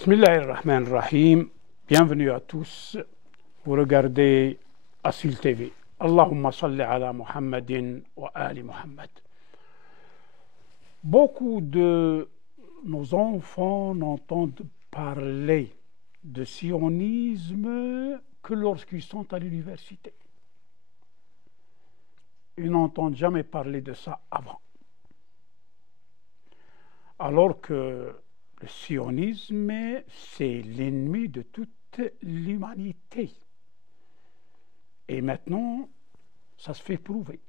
Bismillahirrahmanirrahim. Bienvenue à tous. Vous regardez Asil TV. Allahumma salli ala Muhammadin wa ali Muhammad. Beaucoup de nos enfants n'entendent parler de sionisme que lorsqu'ils sont à l'université. Ils n'entendent jamais parler de ça avant. Alors que le sionisme, c'est l'ennemi de toute l'humanité. Et maintenant, ça se fait prouver.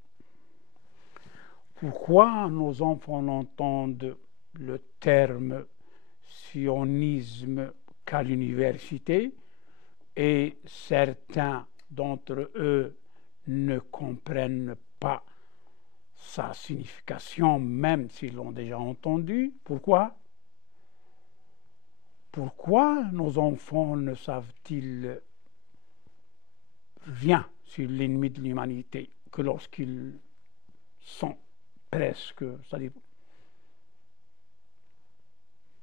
Pourquoi nos enfants n'entendent le terme sionisme qu'à l'université et certains d'entre eux ne comprennent pas sa signification, même s'ils l'ont déjà entendu? Pourquoi? Pourquoi nos enfants ne savent-ils rien sur l'ennemi de l'humanité que lorsqu'ils sont presque, c'est-à-dire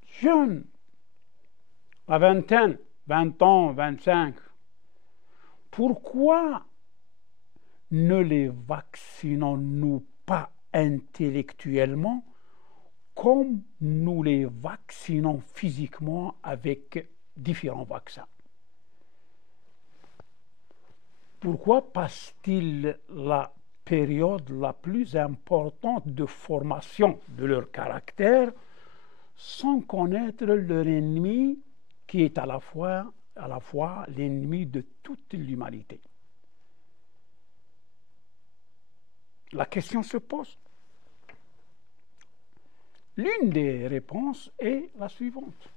jeunes, la vingtaine, 20 ans, 25? Pourquoi ne les vaccinons-nous pas intellectuellement comme nous les vaccinons physiquement avec différents vaccins? Pourquoi passe-t-il la période la plus importante de formation de leur caractère sans connaître leur ennemi qui est à la fois l'ennemi de toute l'humanité? La question se pose. L'une des réponses est la suivante.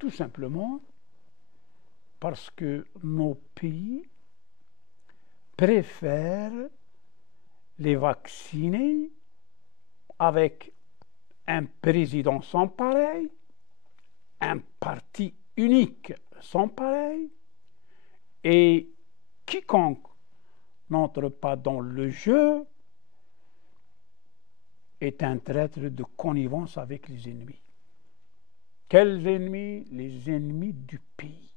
Tout simplement parce que nos pays préfèrent les vacciner avec un président sans pareil, un parti unique sans pareil, et quiconque n'entre pas dans le jeu est un traître de connivence avec les ennemis. Quels ennemis? Les ennemis du pays.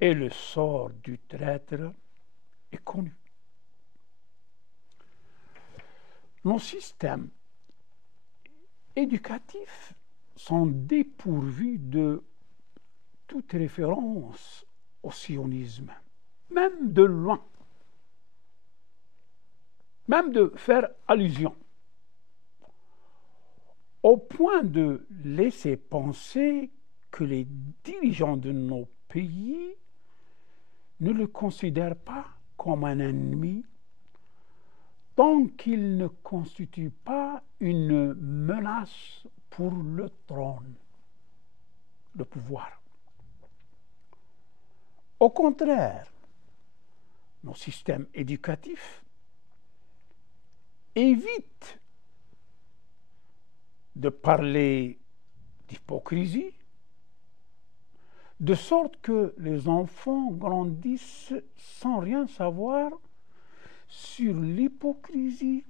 Et le sort du traître est connu. Nos systèmes éducatifs sont dépourvus de toute référence au sionisme, même de loin, même de faire allusion, au point de laisser penser que les dirigeants de nos pays ne le considèrent pas comme un ennemi tant qu'il ne constitue pas une menace pour le trône, le pouvoir. Au contraire, nos systèmes éducatifs évitent de parler d'hypocrisie, de sorte que les enfants grandissent sans rien savoir sur l'hypocrisie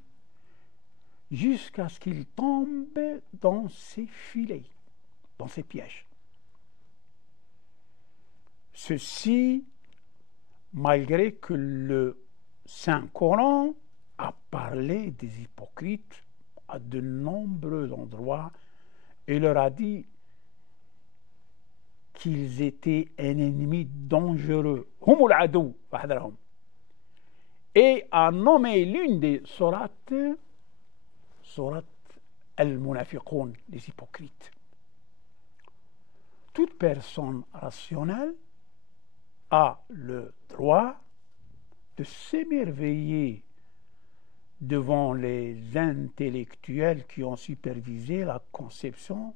jusqu'à ce qu'ils tombent dans ces filets, dans ces pièges. Ceci, malgré que le Saint-Coran a parlé des hypocrites à de nombreux endroits et leur a dit qu'ils étaient un ennemi dangereux, humul adou, et a nommé l'une des sourates, sourate al-Munafiqun, les hypocrites. Toute personne rationnelle a le droit de s'émerveiller devant les intellectuels qui ont supervisé la conception,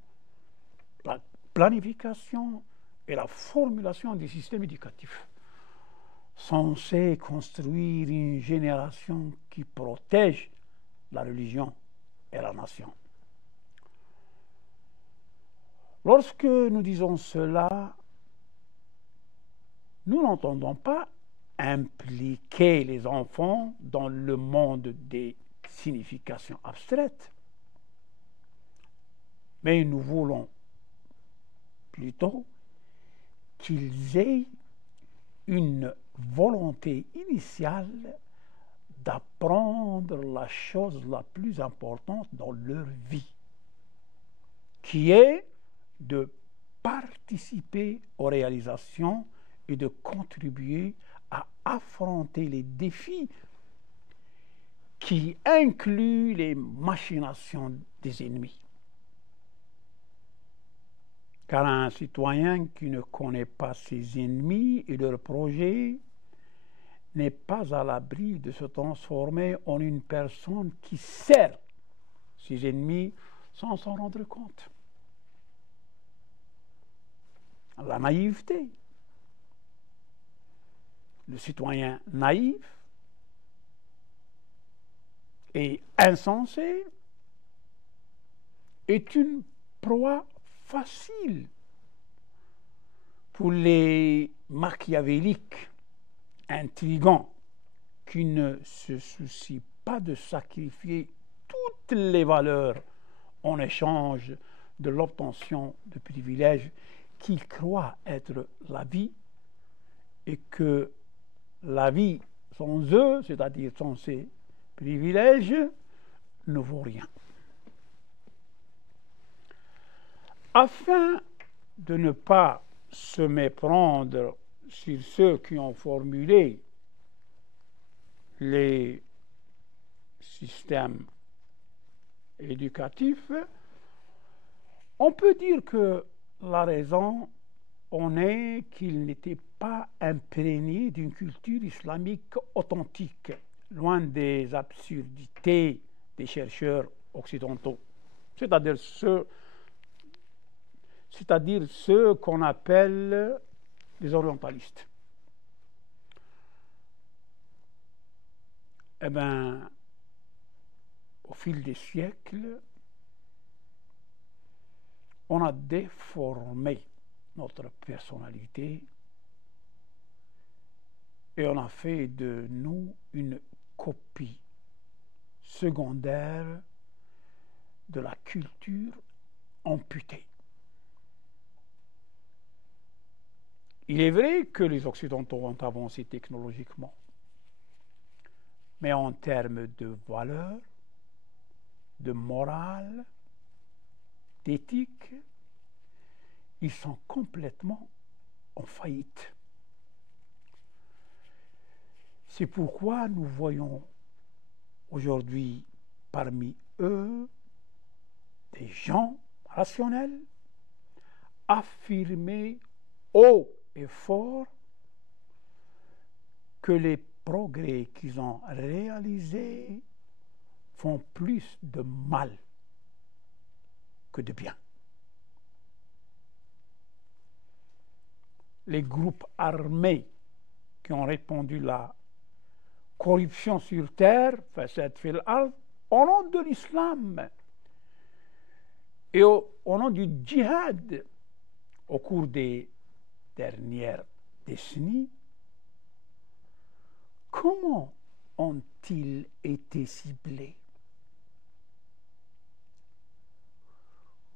la planification et la formulation des systèmes éducatifs, censés construire une génération qui protège la religion et la nation. Lorsque nous disons cela, nous n'entendons pas impliquer les enfants dans le monde des significations abstraites. Mais nous voulons plutôt qu'ils aient une volonté initiale d'apprendre la chose la plus importante dans leur vie, qui est de participer aux réalisations et de contribuer à affronter les défis qui incluent les machinations des ennemis. Car un citoyen qui ne connaît pas ses ennemis et leurs projets n'est pas à l'abri de se transformer en une personne qui sert ses ennemis sans s'en rendre compte. La naïveté. Le citoyen naïf et insensé est une proie facile pour les machiavéliques intrigants qui ne se soucient pas de sacrifier toutes les valeurs en échange de l'obtention de privilèges qu'ils croient être la vie, et que la vie sans eux, c'est-à-dire sans ces privilèges, ne vaut rien. Afin de ne pas se méprendre sur ceux qui ont formulé les systèmes éducatifs, on peut dire que la raison en est qu'ils n'étaient pas imprégnés d'une culture islamique authentique, loin des absurdités des chercheurs occidentaux, c'est-à-dire ceux qu'on appelle les orientalistes. Eh bien, au fil des siècles, on a déformé notre personnalité et on a fait de nous une copie secondaire de la culture amputée. Il est vrai que les Occidentaux ont avancé technologiquement, mais en termes de valeurs, de morale, d'éthique, ils sont complètement en faillite. C'est pourquoi nous voyons aujourd'hui parmi eux des gens rationnels affirmer haut et fort que les progrès qu'ils ont réalisés font plus de mal que de bien. Les groupes armés qui ont répandu la corruption sur terre, fasad fil ard, au nom de l'islam et au nom du djihad au cours des dernières décennies, comment ont-ils été ciblés?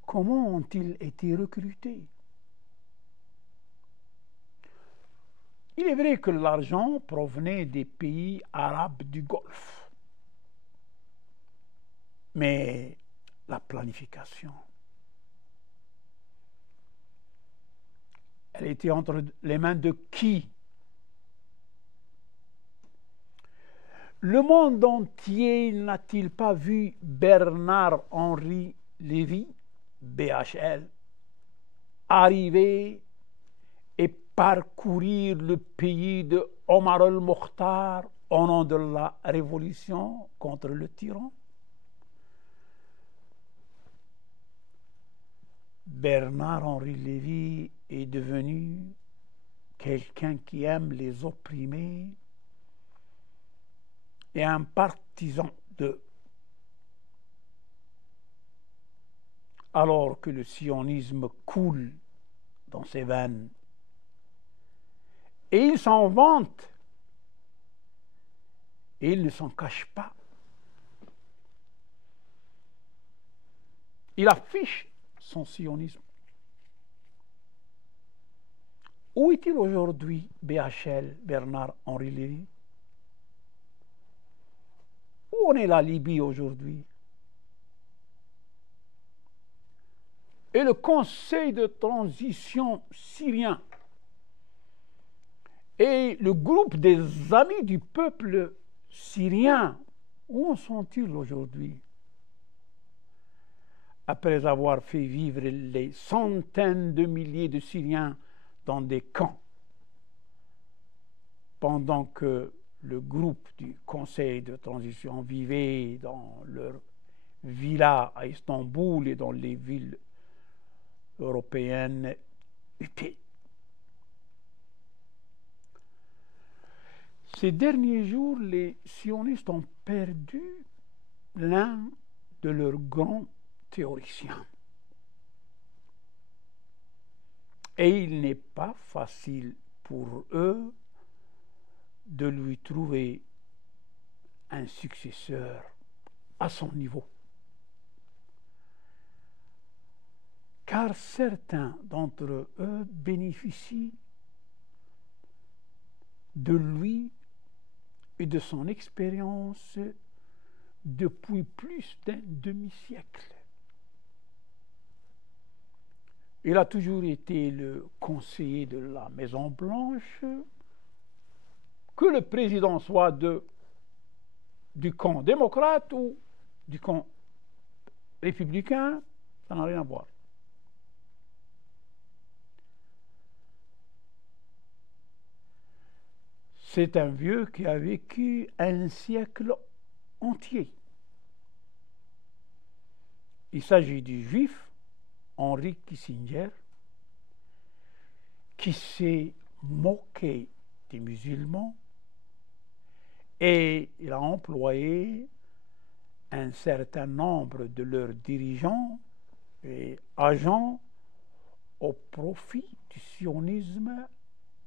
Comment ont-ils été recrutés? Il est vrai que l'argent provenait des pays arabes du Golfe, mais la planification, elle était entre les mains de qui? Le monde entier n'a-t-il pas vu Bernard-Henri Lévy, BHL, arriver et parcourir le pays de Omar el-Mokhtar au nom de la révolution contre le tyran? Bernard-Henri Lévy est devenu quelqu'un qui aime les opprimés et un partisan d'eux. Alors que le sionisme coule dans ses veines. Et il s'en vante. Et il ne s'en cache pas. Il affiche son sionisme. Où est-il aujourd'hui, BHL, Bernard-Henri Lévy? Où en est la Libye aujourd'hui? Et le Conseil de transition syrien et le groupe des amis du peuple syrien, où en sont-ils aujourd'hui? Après avoir fait vivre les centaines de milliers de Syriens dans des camps, pendant que le groupe du Conseil de transition vivait dans leur villa à Istanbul et dans les villes européennes huppées. Ces derniers jours, les sionistes ont perdu l'un de leurs grands théoriciens. Et il n'est pas facile pour eux de lui trouver un successeur à son niveau. Car certains d'entre eux bénéficient de lui et de son expérience depuis plus d'un demi-siècle. Il a toujours été le conseiller de la Maison-Blanche, que le président soit du camp démocrate ou du camp républicain, ça n'a rien à voir. C'est un vieux qui a vécu un siècle entier. Il s'agit du juif Henry Kissinger, qui s'est moqué des musulmans et il a employé un certain nombre de leurs dirigeants et agents au profit du sionisme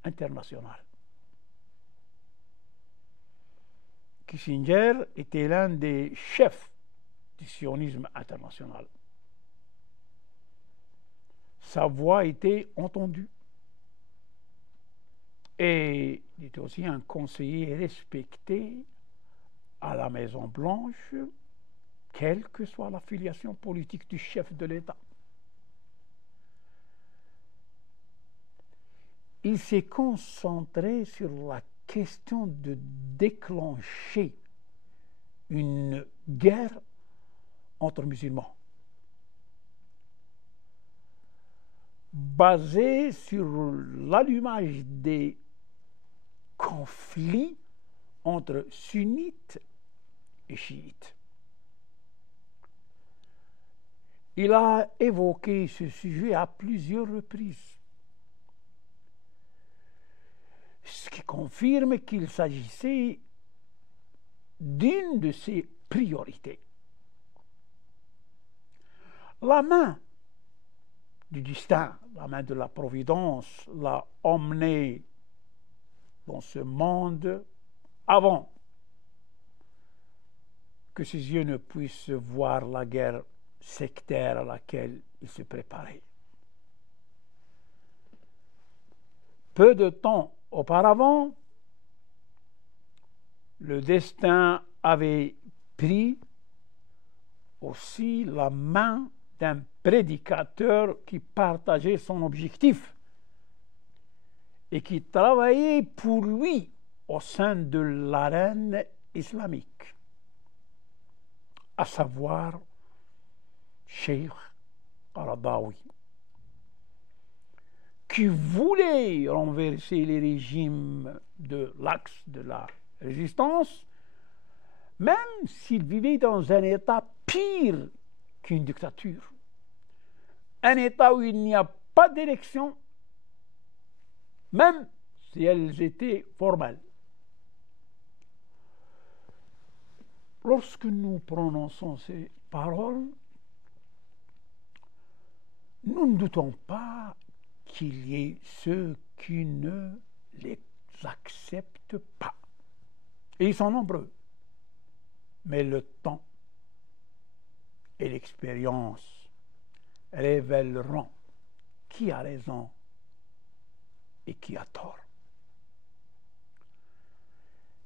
international. Kissinger était l'un des chefs du sionisme international. Sa voix était entendue. Et il était aussi un conseiller respecté à la Maison-Blanche, quelle que soit l'affiliation politique du chef de l'État. Il s'est concentré sur la question de déclencher une guerre entre musulmans, basée sur l'allumage des conflits entre sunnites et chiites. Il a évoqué ce sujet à plusieurs reprises, ce qui confirme qu'il s'agissait d'une de ses priorités. La main du destin, la main de la providence l'a emmené dans ce monde avant que ses yeux ne puissent voir la guerre sectaire à laquelle il se préparait. Peu de temps auparavant, le destin avait pris aussi la main d'un prédicateur qui partageait son objectif et qui travaillait pour lui au sein de l'arène islamique, à savoir Cheikh Qaradawi, qui voulait renverser les régimes de l'axe de la résistance, même s'il vivait dans un état pire qu'une dictature, un état où il n'y a pas d'élection, même si elles étaient formelles. Lorsque nous prononçons ces paroles, nous ne doutons pas qu'il y ait ceux qui ne les acceptent pas. Et ils sont nombreux. Mais le temps et l'expérience révéleront qui a raison et qui a tort.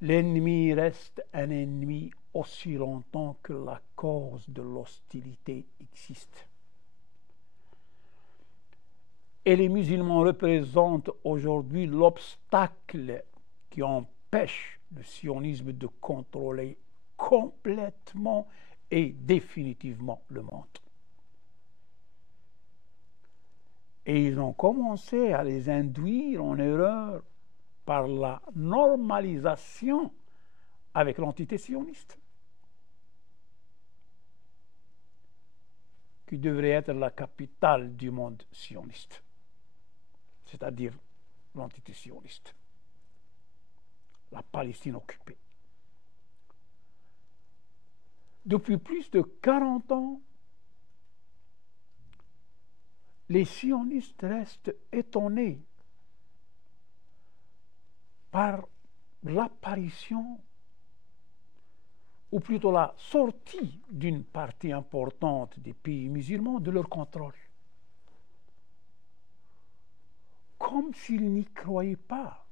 L'ennemi reste un ennemi aussi longtemps que la cause de l'hostilité existe. Et les musulmans représentent aujourd'hui l'obstacle qui empêche le sionisme de contrôler complètement et définitivement le monde. Et ils ont commencé à les induire en erreur par la normalisation avec l'entité sioniste, qui devrait être la capitale du monde sioniste, c'est-à-dire l'entité sioniste, la Palestine occupée. Depuis plus de 40 ans, les sionistes restent étonnés par l'apparition, ou plutôt la sortie d'une partie importante des pays musulmans de leur contrôle. Comme s'ils n'y croyaient pas.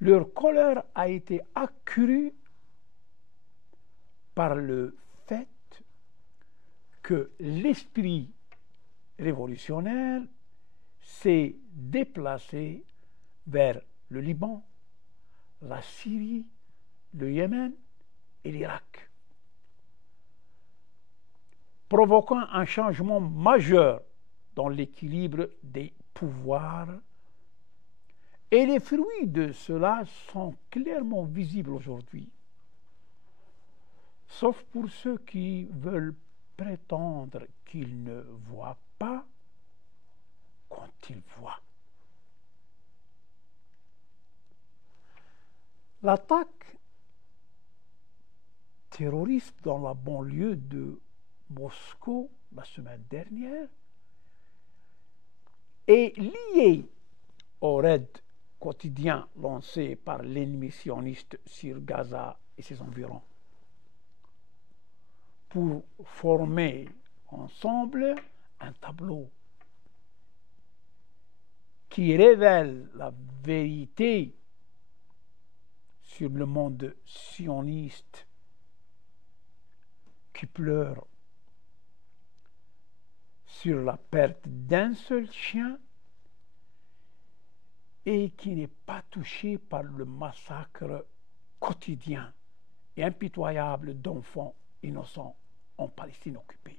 Leur colère a été accrue par le fait que l'esprit révolutionnaire s'est déplacé vers le Liban, la Syrie, le Yémen et l'Irak, provoquant un changement majeur dans l'équilibre des pouvoirs. Et les fruits de cela sont clairement visibles aujourd'hui, sauf pour ceux qui veulent prétendre qu'ils ne voient pas quand ils voient. L'attaque terroriste dans la banlieue de Moscou la semaine dernière est liée au raid quotidien lancé par l'ennemi sioniste sur Gaza et ses environs pour former ensemble un tableau qui révèle la vérité sur le monde sioniste qui pleure sur la perte d'un seul chien et qui n'est pas touché par le massacre quotidien et impitoyable d'enfants innocents en Palestine occupée.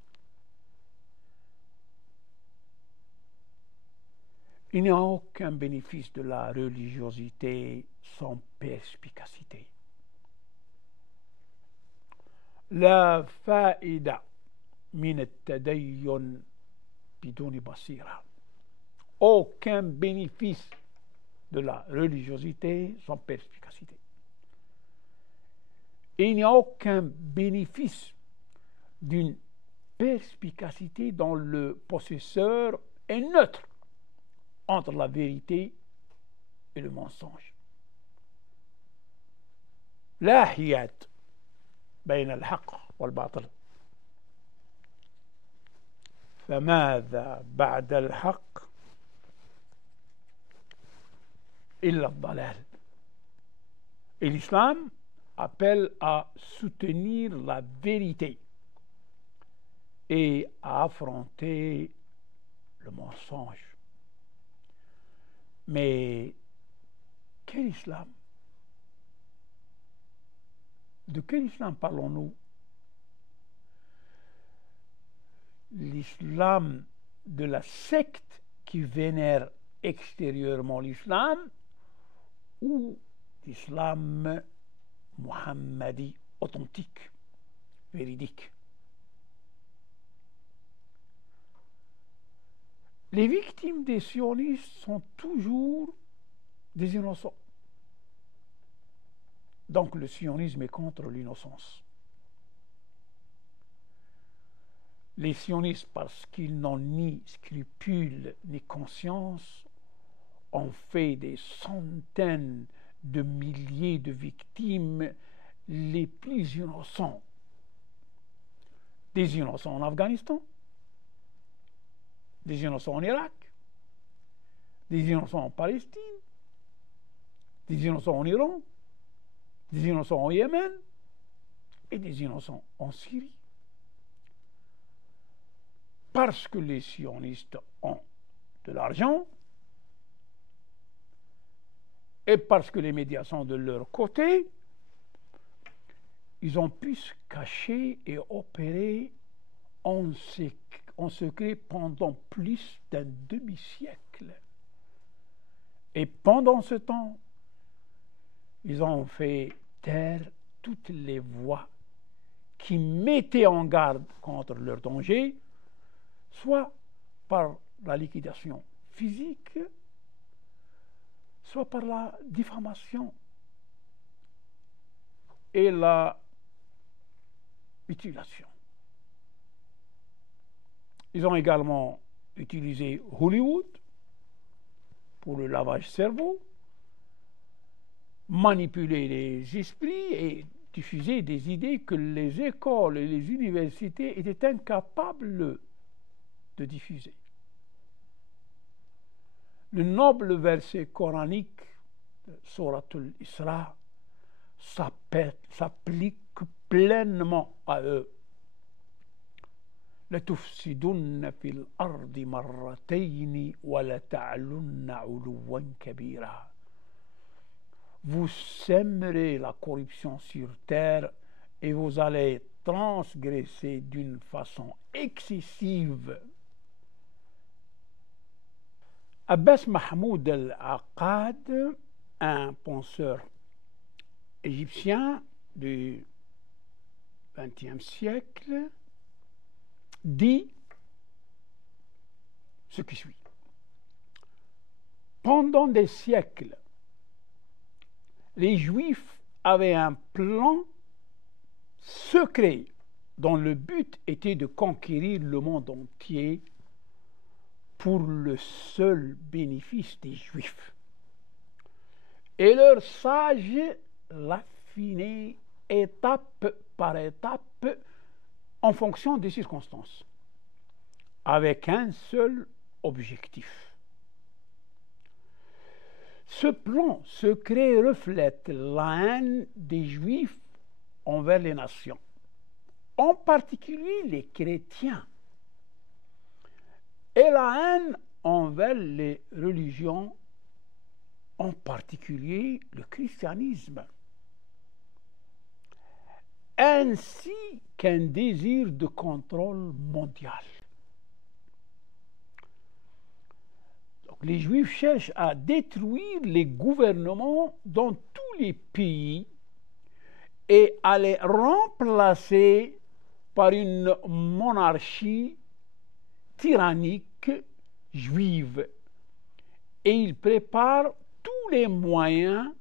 Il n'y a aucun bénéfice de la religiosité sans perspicacité. La faïda min at-tadayun biduni basira. Aucun bénéfice de la religiosité sans perspicacité. Et il n'y a aucun bénéfice d'une perspicacité dont le possesseur est neutre entre la vérité et le mensonge. لا حياد بين الحق والباطل. فماذا بعد الحق إلا الضلال. Et l'islam appelle à soutenir la vérité et à affronter le mensonge. Mais quel islam? De quel islam parlons-nous? L'islam de la secte qui vénère extérieurement l'islam ou l'islam muhammadi authentique, véridique? Les victimes des sionistes sont toujours des innocents. Donc le sionisme est contre l'innocence. Les sionistes, parce qu'ils n'ont ni scrupules ni conscience, ont fait des centaines de milliers de victimes les plus innocents Des innocents en Afghanistan, des innocents en Irak, des innocents en Palestine, des innocents en Iran, des innocents au Yémen et des innocents en Syrie. Parce que les sionistes ont de l'argent et parce que les médias sont de leur côté, ils ont pu se cacher et opérer en secret pendant plus d'un demi-siècle. Et pendant ce temps, ils ont fait taire toutes les voix qui mettaient en garde contre leur danger, soit par la liquidation physique, soit par la diffamation et la mutilation. Ils ont également utilisé Hollywood pour le lavage cerveau, manipuler les esprits et diffuser des idées que les écoles et les universités étaient incapables de diffuser. Le noble verset coranique, Sourate al-Isra, s'applique pleinement à eux. لتفسدن في الأرض مرتين ولتعلن علوا كبيرا. Vous sèmerez la corruption sur terre et vous allez transgresser d'une façon excessive. Abbas Mahmoud al-Aqad, un penseur égyptien du XXe siècle, dit ce qui suit. Pendant des siècles, les Juifs avaient un plan secret dont le but était de conquérir le monde entier pour le seul bénéfice des Juifs. Et leurs sages l'affinaient étape par étape en fonction des circonstances, avec un seul objectif. Ce plan secret reflète la haine des Juifs envers les nations, en particulier les chrétiens, et la haine envers les religions, en particulier le christianisme, ainsi qu'un désir de contrôle mondial. Donc, les Juifs cherchent à détruire les gouvernements dans tous les pays et à les remplacer par une monarchie tyrannique juive. Et ils préparent tous les moyens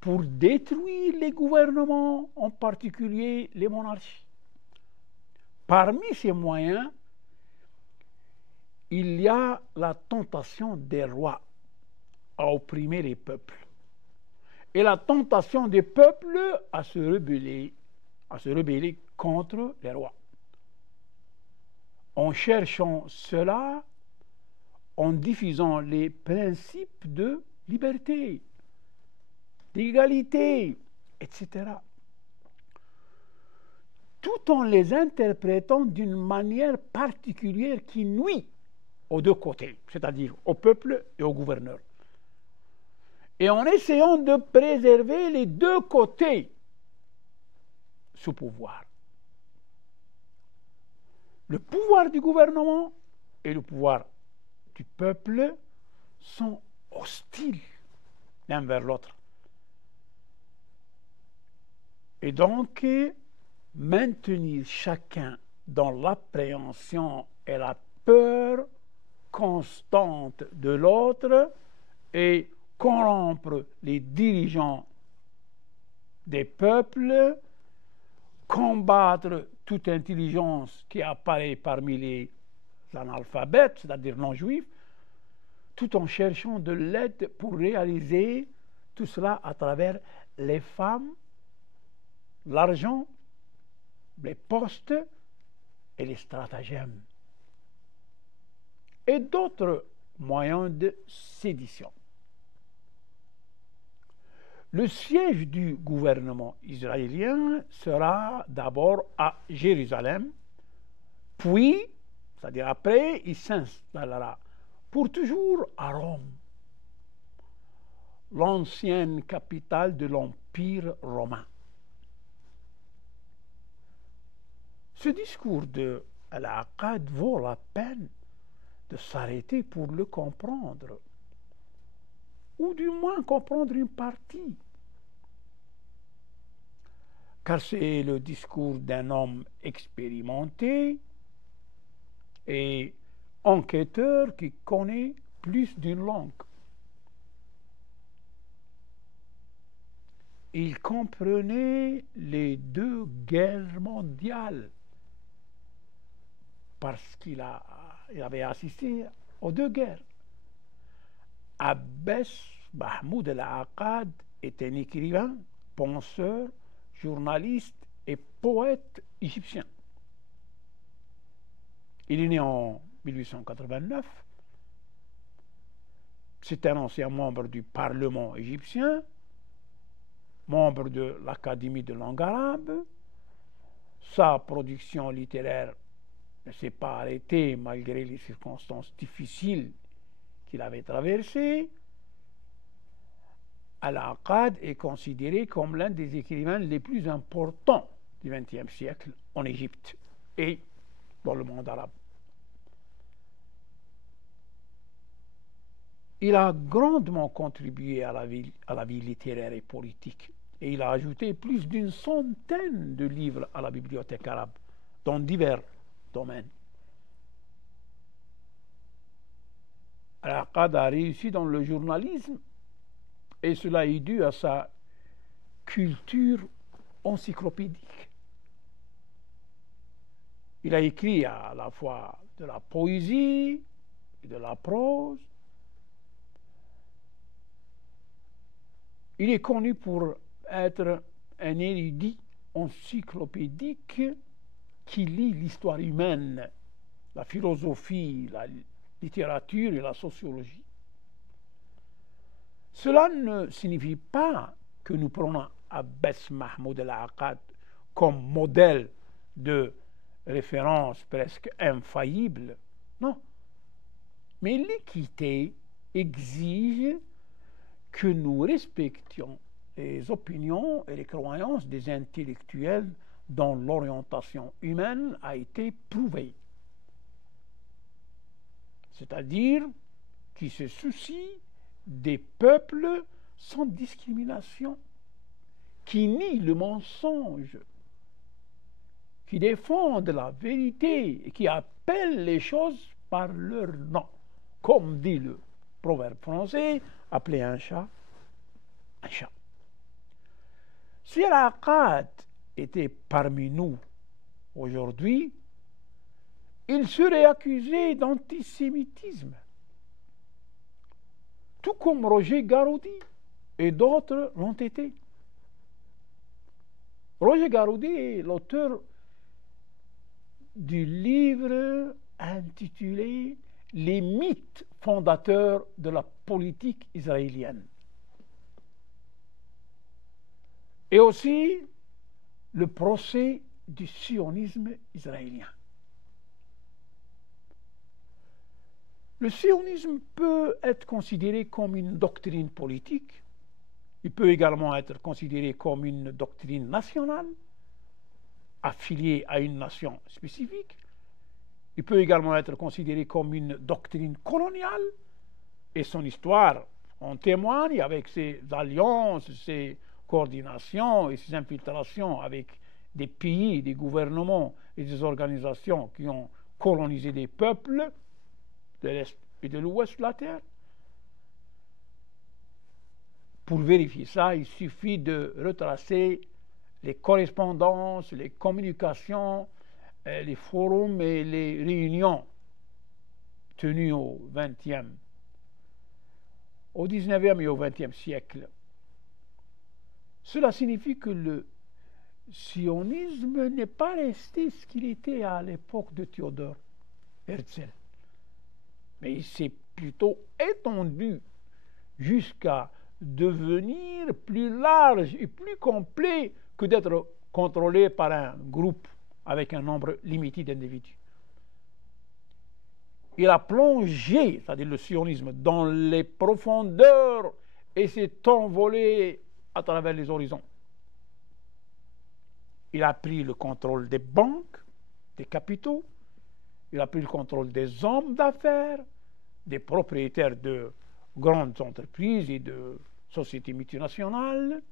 pour détruire les gouvernements, en particulier les monarchies. Parmi ces moyens, il y a la tentation des rois à opprimer les peuples et la tentation des peuples à se rebeller contre les rois. En cherchant cela, en diffusant les principes de liberté, d'égalité, etc., tout en les interprétant d'une manière particulière qui nuit aux deux côtés, c'est-à-dire au peuple et au gouverneur. Et en essayant de préserver les deux côtés sous pouvoir. Le pouvoir du gouvernement et le pouvoir du peuple sont hostiles l'un vers l'autre. Et donc, maintenir chacun dans l'appréhension et la peur constante de l'autre et corrompre les dirigeants des peuples, combattre toute intelligence qui apparaît parmi les analphabètes, c'est-à-dire non-juifs, tout en cherchant de l'aide pour réaliser tout cela à travers les femmes, l'argent, les postes, et les stratagèmes, et d'autres moyens de sédition. Le siège du gouvernement israélien sera d'abord à Jérusalem, puis, c'est-à-dire après, il s'installera pour toujours à Rome, l'ancienne capitale de l'Empire romain. Ce discours de Al-Aqad vaut la peine de s'arrêter pour le comprendre, ou du moins comprendre une partie. Car c'est le discours d'un homme expérimenté et enquêteur qui connaît plus d'une langue. Il comprenait les deux guerres mondiales parce qu'il avait assisté aux deux guerres. Abbas Mahmoud Al-Aqad est un écrivain, penseur, journaliste et poète égyptien. Il est né en 1889. C'est un ancien membre du Parlement égyptien, membre de l'Académie de langue arabe. Sa production littéraire ne s'est pas arrêtée malgré les circonstances difficiles qu'il avait traversées. Al-Aqad est considéré comme l'un des écrivains les plus importants du XXe siècle en Égypte et dans le monde arabe. Il a grandement contribué à la vie littéraire et politique, et il a ajouté plus d'une centaine de livres à la bibliothèque arabe dans divers domaines. Al-Aqad a réussi dans le journalisme, et cela est dû à sa culture encyclopédique. Il a écrit à la fois de la poésie et de la prose. Il est connu pour être un érudit encyclopédique qui lit l'histoire humaine, la philosophie, la littérature et la sociologie. Cela ne signifie pas que nous prenons Abbas Mahmoud Al-Aqad comme modèle de référence presque infaillible. Non. Mais l'équité exige que nous respections les opinions et les croyances des intellectuels dont l'orientation humaine a été prouvée. C'est-à-dire qui se soucient des peuples sans discrimination, qui nient le mensonge, qui défendent la vérité et qui appellent les choses par leur nom. Comme dit le proverbe français, appeler un chat un chat. Si Al-Aqad était parmi nous aujourd'hui, il serait accusé d'antisémitisme, tout comme Roger Garaudy et d'autres l'ont été. Roger Garaudy est l'auteur du livre intitulé « Les mythes fondateurs de la politique israélienne » et aussi le procès du sionisme israélien. Le sionisme peut être considéré comme une doctrine politique. Il peut également être considéré comme une doctrine nationale, affiliée à une nation spécifique. Il peut également être considéré comme une doctrine coloniale, et son histoire en témoigne avec ses alliances, ses coordinations et ses infiltrations avec des pays, des gouvernements et des organisations qui ont colonisé des peuples de l'Est et de l'Ouest de la Terre. Pour vérifier ça, il suffit de retracer les correspondances, les communications, les forums et les réunions tenues au XXe, au XIXe et au XXe siècle. Cela signifie que sionisme n'est pas resté ce qu'il était à l'époque de Théodore Herzl, mais il s'est plutôt étendu jusqu'à devenir plus large et plus complet que d'être contrôlé par un groupe avec un nombre limité d'individus. Il a plongé, c'est-à-dire le sionisme, dans les profondeurs et s'est envolé à travers les horizons. Il a pris le contrôle des banques, des capitaux, il a pris le contrôle des hommes d'affaires, des propriétaires de grandes entreprises et de sociétés multinationales.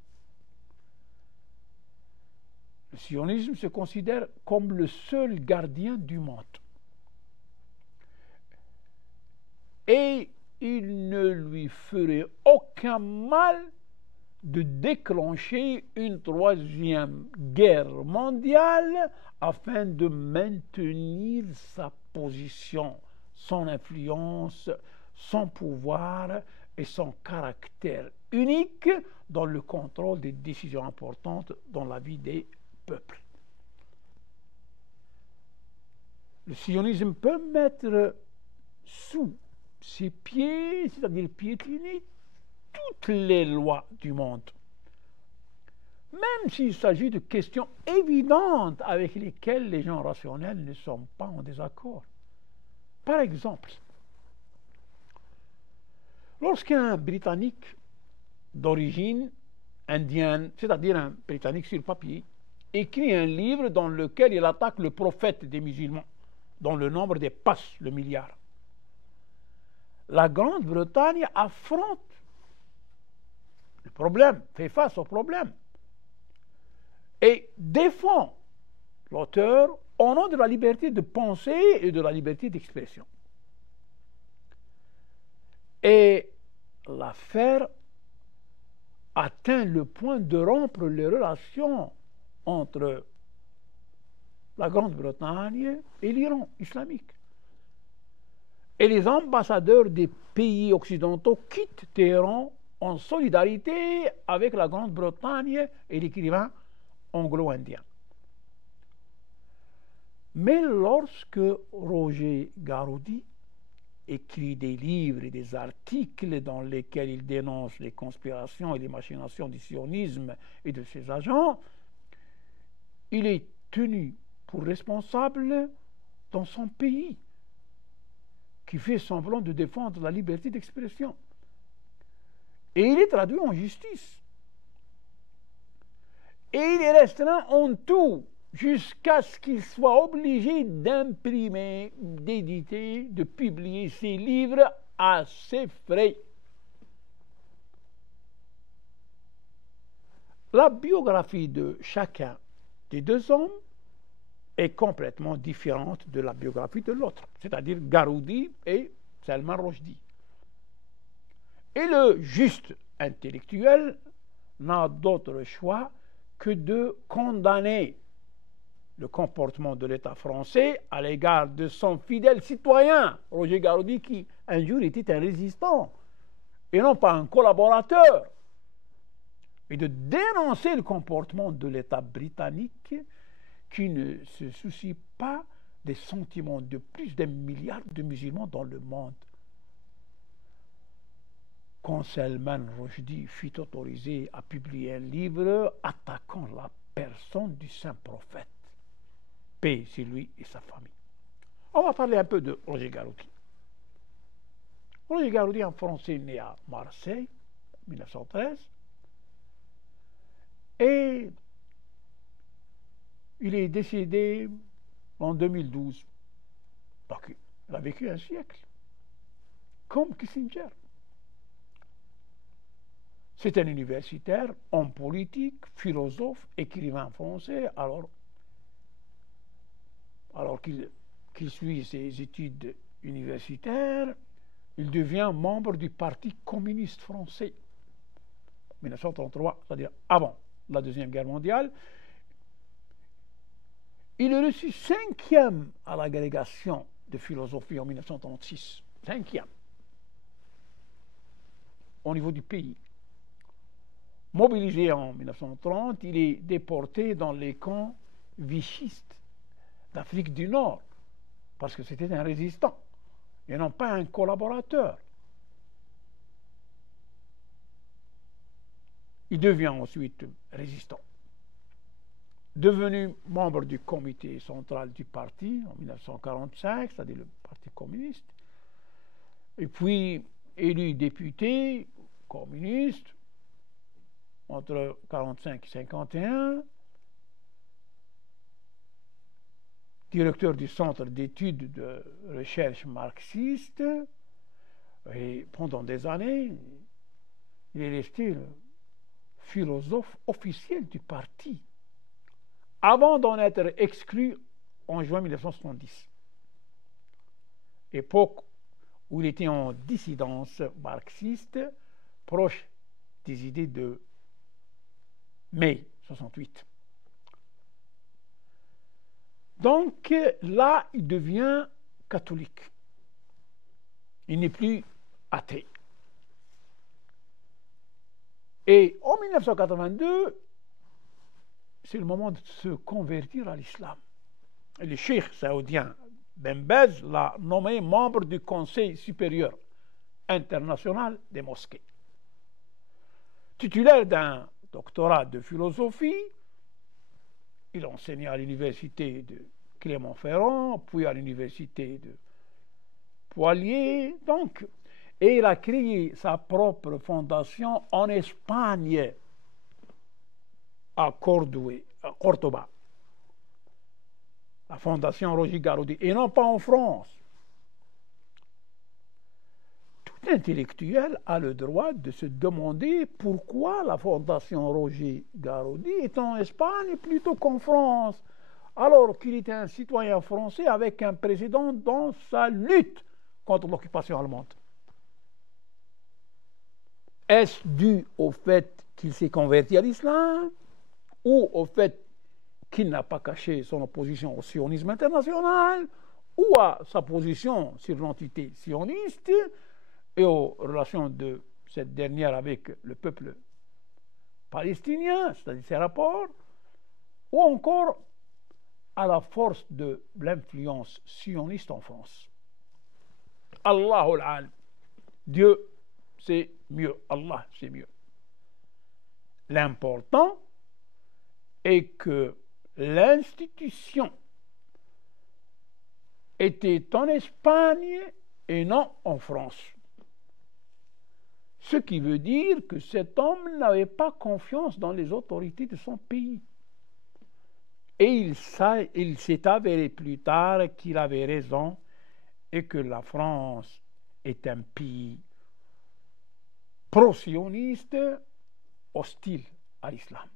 Le sionisme se considère comme le seul gardien du monde. Et il ne lui ferait aucun mal de déclencher une troisième guerre mondiale afin de maintenir sa position, son influence, son pouvoir et son caractère unique dans le contrôle des décisions importantes dans la vie des peuples. Le sionisme peut mettre sous ses pieds, c'est-à-dire piétiner toutes les lois du monde, même s'il s'agit de questions évidentes avec lesquelles les gens rationnels ne sont pas en désaccord. Par exemple, lorsqu'un Britannique d'origine indienne, c'est-à-dire un Britannique sur papier, écrit un livre dans lequel il attaque le prophète des musulmans, dont le nombre dépasse le milliard, la Grande-Bretagne affronte le problème, fait face au problème et défend l'auteur au nom de la liberté de penser et de la liberté d'expression. Et l'affaire atteint le point de rompre les relations entre la Grande-Bretagne et l'Iran islamique. Et les ambassadeurs des pays occidentaux quittent Téhéran en solidarité avec la Grande-Bretagne et l'écrivain anglo-indien. Mais lorsque Roger Garaudy écrit des livres et des articles dans lesquels il dénonce les conspirations et les machinations du sionisme et de ses agents, il est tenu pour responsable dans son pays, qui fait semblant de défendre la liberté d'expression. Et il est traduit en justice. Et il est restreint en tout jusqu'à ce qu'il soit obligé d'imprimer, d'éditer, de publier ses livres à ses frais. La biographie de chacun des deux hommes est complètement différente de la biographie de l'autre, c'est-à-dire Garaudy et Salman Rushdie. Et le juste intellectuel n'a d'autre choix que de condamner le comportement de l'État français à l'égard de son fidèle citoyen, Roger Garaudy, qui un jour était un résistant et non pas un collaborateur, et de dénoncer le comportement de l'État britannique qui ne se soucie pas des sentiments de plus d'un milliard de musulmans dans le monde. Quand Salman Rushdie fut autorisé à publier un livre attaquant la personne du saint prophète, paix sur lui et sa famille. On va parler un peu de Roger Garaudy. Roger Garaudy, un Français né à Marseille, en 1913, et il est décédé en 2012. Donc, il a vécu un siècle, comme Kissinger. C'est un universitaire, homme politique, philosophe, écrivain français. Alors qu'il suit ses études universitaires, il devient membre du Parti communiste français. 1933, c'est-à-dire avant la Deuxième Guerre mondiale. Il est reçu 5e à l'agrégation de philosophie en 1936. 5e. Au niveau du pays. mobilisé en 1930, il est déporté dans les camps vichistes d'Afrique du Nord, parce que c'était un résistant, et non pas un collaborateur. Il devient ensuite résistant. Devenu membre du comité central du parti en 1945, c'est-à-dire le Parti communiste, et puis élu député communiste entre 1945 et 1951, directeur du Centre d'études de recherche marxiste, et pendant des années, il est resté le philosophe officiel du parti, avant d'en être exclu en juin 1970, époque où il était en dissidence marxiste, proche des idées de mai 68. Donc là, il devient catholique. Il n'est plus athée. Et en 1982, c'est le moment de se convertir à l'islam. Et le cheikh saoudien Ben Baz l'a nommé membre du Conseil supérieur international des mosquées. Titulaire d'un doctorat de philosophie, il enseignait à l'université de Clermont-Ferrand, puis à l'université de Poitiers, et il a créé sa propre fondation en Espagne, à Cordoba, la fondation Roger Garaudy, et non pas en France. Tout intellectuel a le droit de se demander pourquoi la fondation Roger Garaudy est en Espagne plutôt qu'en France, alors qu'il était un citoyen français avec un président dans sa lutte contre l'occupation allemande. Est-ce dû au fait qu'il s'est converti à l'islam ou au fait qu'il n'a pas caché son opposition au sionisme international ou à sa position sur l'entité sioniste et aux relations de cette dernière avec le peuple palestinien, c'est-à-dire ses rapports, ou encore à la force de l'influence sioniste en France. Allahu al-Alim. Dieu, c'est mieux. Allah, c'est mieux. L'important est que l'institution était en Espagne et non en France. Ce qui veut dire que cet homme n'avait pas confiance dans les autorités de son pays. Et il s'est avéré plus tard qu'il avait raison et que la France est un pays pro-sioniste, hostile à l'islam.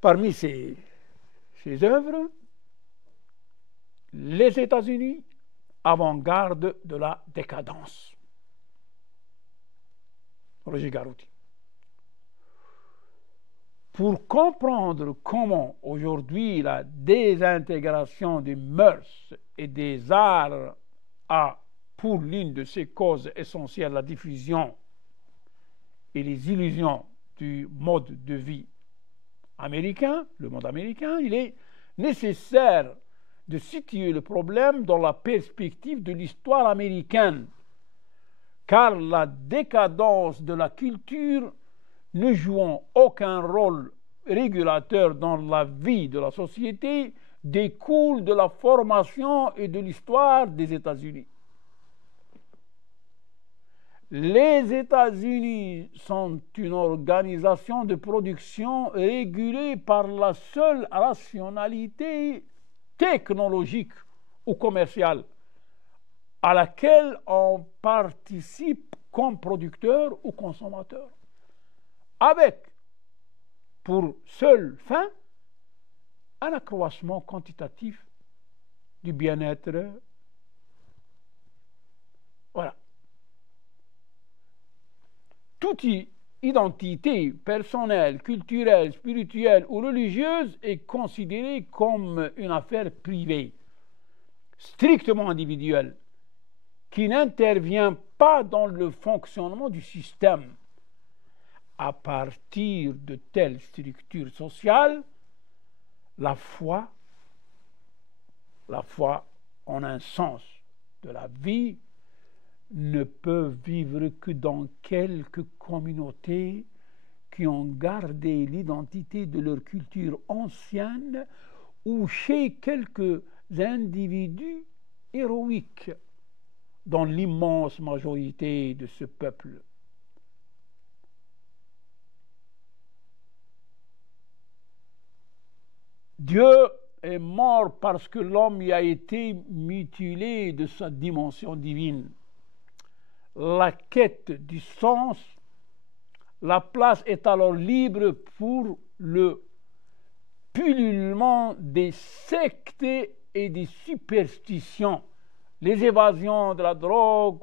Parmi ses œuvres, les États-Unis, avant-garde de la décadence. Roger Garaudy. Pour comprendre comment aujourd'hui la désintégration des mœurs et des arts a pour l'une de ses causes essentielles la diffusion et les illusions du mode de vie américain, le monde américain, il est nécessaire de situer le problème dans la perspective de l'histoire américaine, car la décadence de la culture ne jouant aucun rôle régulateur dans la vie de la société découle de la formation et de l'histoire des États-Unis. Les États-Unis sont une organisation de production régulée par la seule rationalité technologique ou commerciale à laquelle on participe comme producteur ou consommateur, avec pour seule fin un accroissement quantitatif du bien-être. Voilà. Toute identité personnelle, culturelle, spirituelle ou religieuse est considérée comme une affaire privée, strictement individuelle, qui n'intervient pas dans le fonctionnement du système. À partir de telles structures sociales, la foi en un sens de la vie, ne peut vivre que dans quelques communautés qui ont gardé l'identité de leur culture ancienne ou chez quelques individus héroïques dans l'immense majorité de ce peuple. Dieu est mort parce que l'homme y a été mutilé de sa dimension divine. La quête du sens, la place est alors libre pour le pullulement des sectes et des superstitions, les évasions de la drogue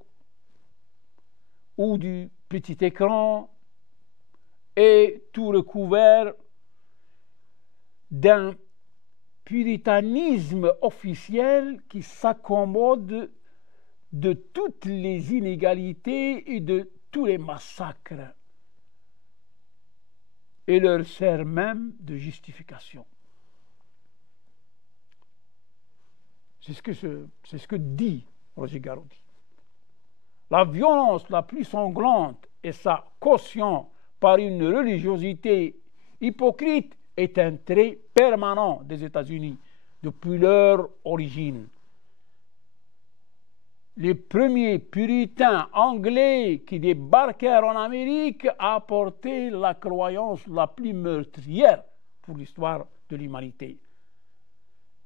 ou du petit écran, et tout recouvert d'un puritanisme officiel qui s'accommode de toutes les inégalités et de tous les massacres et leur sert même de justification. C'est ce que dit Roger Garaudy. La violence la plus sanglante et sa caution par une religiosité hypocrite est un trait permanent des États-Unis depuis leur origine. Les premiers puritains anglais qui débarquèrent en Amérique apportaient la croyance la plus meurtrière pour l'histoire de l'humanité,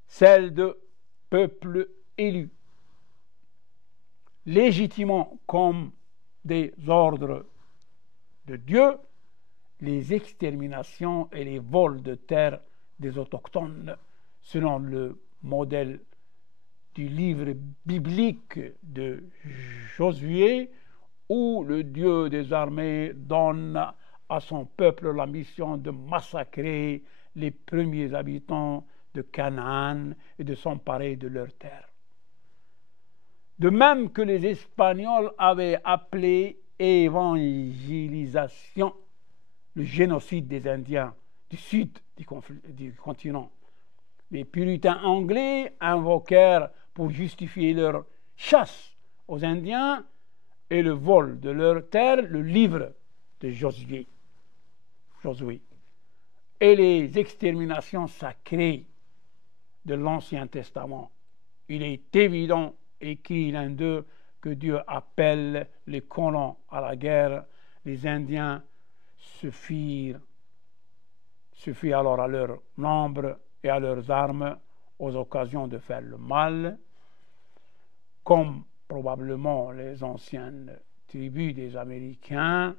celle de peuples élus, légitimement comme des ordres de Dieu, les exterminations et les vols de terre des autochtones, selon le modèle du livre biblique de Josué, où le Dieu des armées donne à son peuple la mission de massacrer les premiers habitants de Canaan et de s'emparer de leurs terres. De même que les Espagnols avaient appelé évangélisation le génocide des Indiens du sud du continent. Les puritains anglais invoquèrent pour justifier leur chasse aux Indiens et le vol de leurs terres le livre de Josué et les exterminations sacrées de l'Ancien Testament. Il est évident, écrit l'un d'eux, que Dieu appelle les colons à la guerre. Les Indiens se firent alors à leur nombre et à leurs armes aux occasions de faire le mal, comme probablement les anciennes tribus des Américains,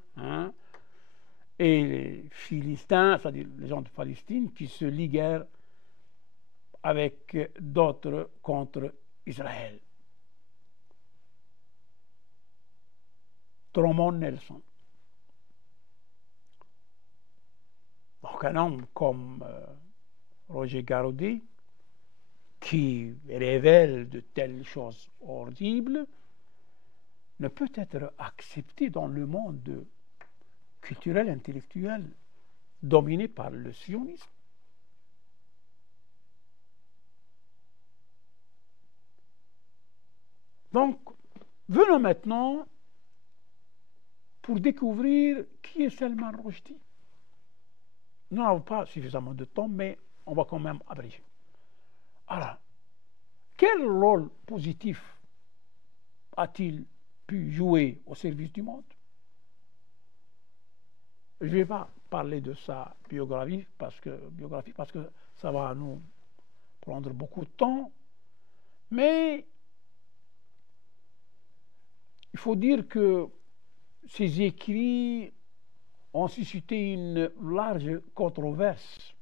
et les Philistins, c'est-à-dire les gens de Palestine, qui se liguèrent avec d'autres contre Israël. Drummond Nelson. Donc un homme comme Roger Garaudy, qui révèle de telles choses horribles, ne peut être accepté dans le monde culturel, intellectuel, dominé par le sionisme. Donc, venons maintenant pour découvrir qui est Salman Rushdie. Nous n'avons pas suffisamment de temps, mais on va quand même abréger. Alors, quel rôle positif a-t-il pu jouer au service du monde? Je ne vais pas parler de sa biographie parce que ça va nous prendre beaucoup de temps, mais il faut dire que ses écrits ont suscité une large controverse.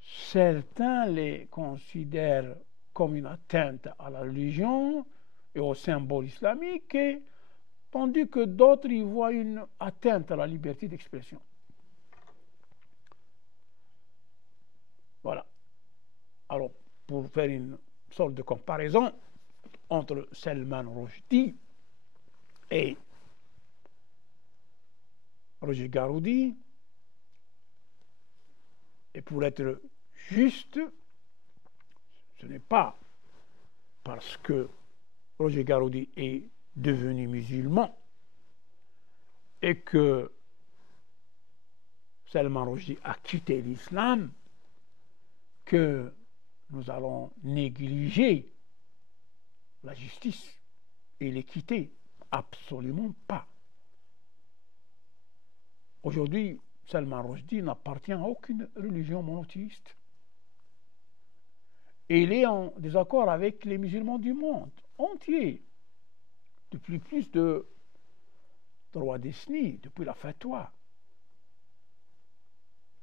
Certains les considèrent comme une atteinte à la religion et au symbole islamique, tandis que d'autres y voient une atteinte à la liberté d'expression. Voilà. Alors, pour faire une sorte de comparaison, entre Salman Rushdie et Roger Garoudi. Et pour être juste, ce n'est pas parce que Roger Garoudi est devenu musulman et que Salman Rushdie a quitté l'islam que nous allons négliger la justice et l'équité. Absolument pas. Aujourd'hui, Salman Rushdie n'appartient à aucune religion monothéiste. Et il est en désaccord avec les musulmans du monde entier depuis plus de 3 décennies, depuis la fatwa,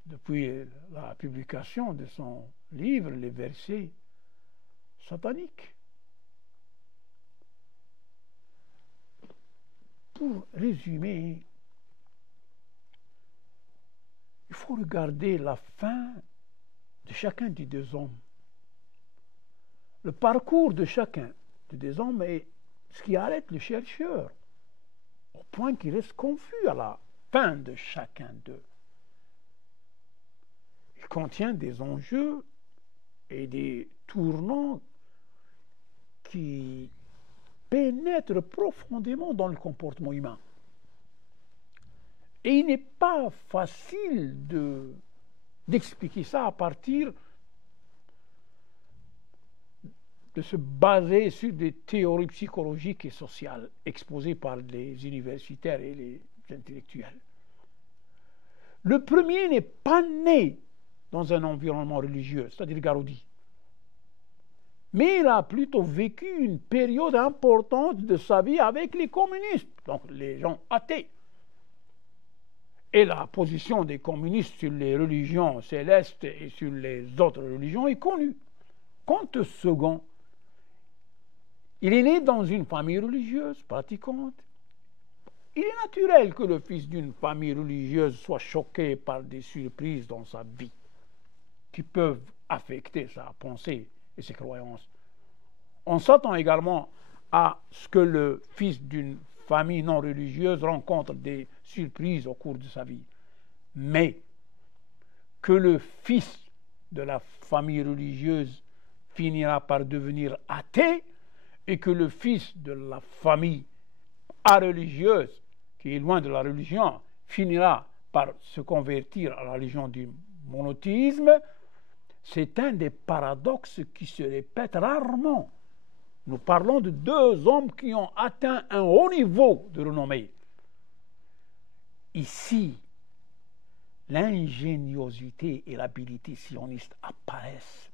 depuis la publication de son livre, Les versets sataniques. Pour résumer, il faut regarder la fin de chacun des deux hommes. Le parcours de chacun des deux hommes est ce qui arrête le chercheur, au point qu'il reste confus à la fin de chacun d'eux. Il contient des enjeux et des tournants qui pénètrent profondément dans le comportement humain. Et il n'est pas facile d'expliquer ça à partir de se baser sur des théories psychologiques et sociales exposées par les universitaires et les intellectuels. Le premier n'est pas né dans un environnement religieux, c'est-à-dire Garoudi. Mais il a plutôt vécu une période importante de sa vie avec les communistes, donc les gens athées. Et la position des communistes sur les religions célestes et sur les autres religions est connue. Quant au second, il est né dans une famille religieuse pratiquante. Il est naturel que le fils d'une famille religieuse soit choqué par des surprises dans sa vie qui peuvent affecter sa pensée et ses croyances. On s'attend également à ce que le fils d'une famille non religieuse rencontre des surprises au cours de sa vie. Mais que le fils de la famille religieuse finira par devenir athée et que le fils de la famille religieuse, qui est loin de la religion, finira par se convertir à la religion du monothéisme, c'est un des paradoxes qui se répètent rarement. Nous parlons de deux hommes qui ont atteint un haut niveau de renommée. Ici, l'ingéniosité et l'habileté sionistes apparaissent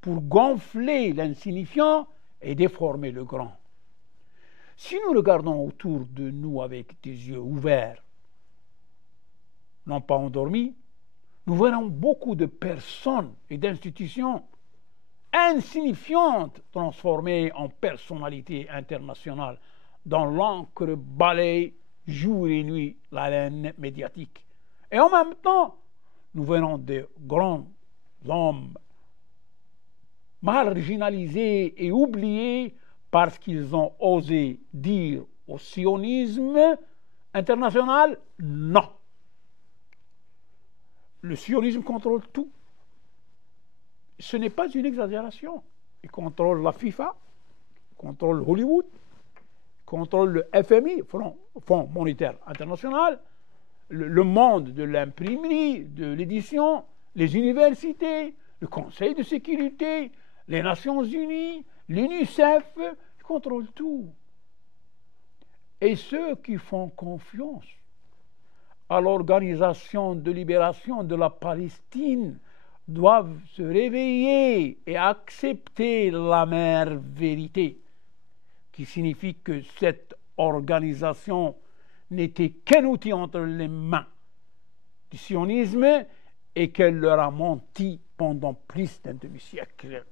pour gonfler l'insignifiant et déformer le grand. Si nous regardons autour de nous avec des yeux ouverts, non pas endormis, nous verrons beaucoup de personnes et d'institutions insignifiantes transformées en personnalités internationales dont l'encre balaye jour et nuit la laine médiatique. Et en même temps, nous verrons des grands hommes marginalisés et oubliés parce qu'ils ont osé dire au sionisme international non. Le sionisme contrôle tout. Ce n'est pas une exagération. Il contrôle la FIFA, il contrôle Hollywood, il contrôle le FMI, Fonds monétaire international, le monde de l'imprimerie, de l'édition, les universités, le Conseil de sécurité, les Nations Unies, l'UNICEF, ils contrôlent tout. Et ceux qui font confiance à l'organisation de libération de la Palestine doivent se réveiller et accepter l'amère vérité, qui signifie que cette organisation n'était qu'un outil entre les mains du sionisme et qu'elle leur a menti pendant plus d'un demi-siècle.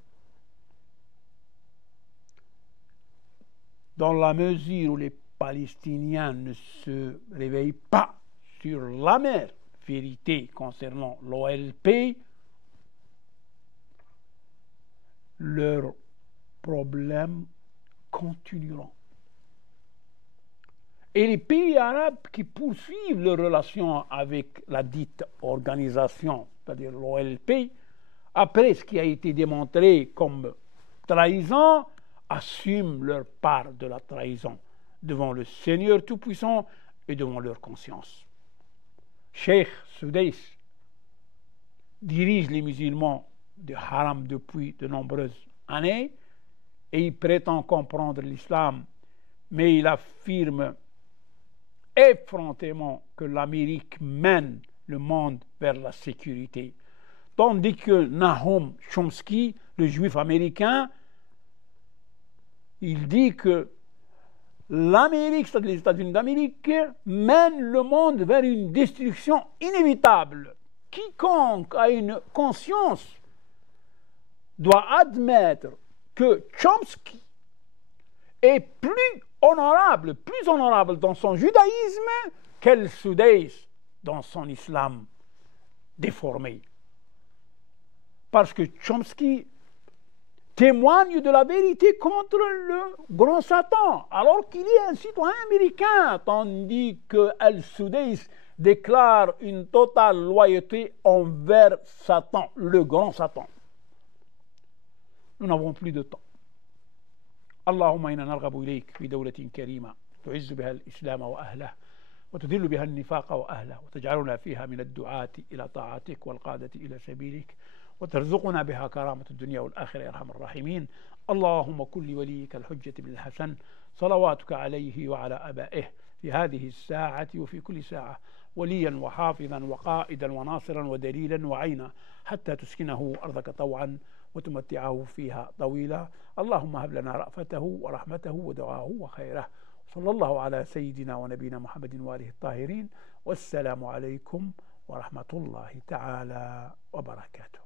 Dans la mesure où les Palestiniens ne se réveillent pas sur l'amère vérité concernant l'OLP, leurs problèmes continueront. Et les pays arabes qui poursuivent leurs relations avec la dite organisation, c'est-à-dire l'OLP, après ce qui a été démontré comme trahison, assument leur part de la trahison devant le Seigneur Tout-Puissant et devant leur conscience. Cheikh Soudais dirige les musulmans de Haram depuis de nombreuses années et il prétend comprendre l'islam, mais il affirme effrontément que l'Amérique mène le monde vers la sécurité, tandis que Noam Chomsky, le juif américain, il dit que l'Amérique, c'est-à-dire les États-Unis d'Amérique, mène le monde vers une destruction inévitable. Quiconque a une conscience doit admettre que Chomsky est plus honorable dans son judaïsme qu'El-Soudais dans son islam déformé. Parce que Chomsky témoigne de la vérité contre le grand Satan, alors qu'il est un citoyen américain, tandis que Al-Soudais déclare une totale loyauté envers Satan, le grand Satan. Nous n'avons plus de temps. اللهم إنا نرغب إليك في دولة كريمة تعز بها الإسلام وأهله وتذل بها النفاق وأهله وتجعلنا فيها من الدعاة إلى طاعتك والقادة إلى سبيلك وترزقنا بها كرامة الدنيا والآخرة يا أرحم الراحمين. اللهم كن لوليك الحجة بن الحسن صلواتك عليه وعلى آبائه في هذه الساعة وفي كل ساعة وليا وحافظا وقائدا وناصرا ودليلا وعينا حتى تسكنه أرضك طوعا وتمتعه فيها طويلا. اللهم هب لنا رأفته ورحمته ودعاه وخيره. صلى الله على سيدنا ونبينا محمد وآله الطاهرين. والسلام عليكم ورحمة الله تعالى وبركاته.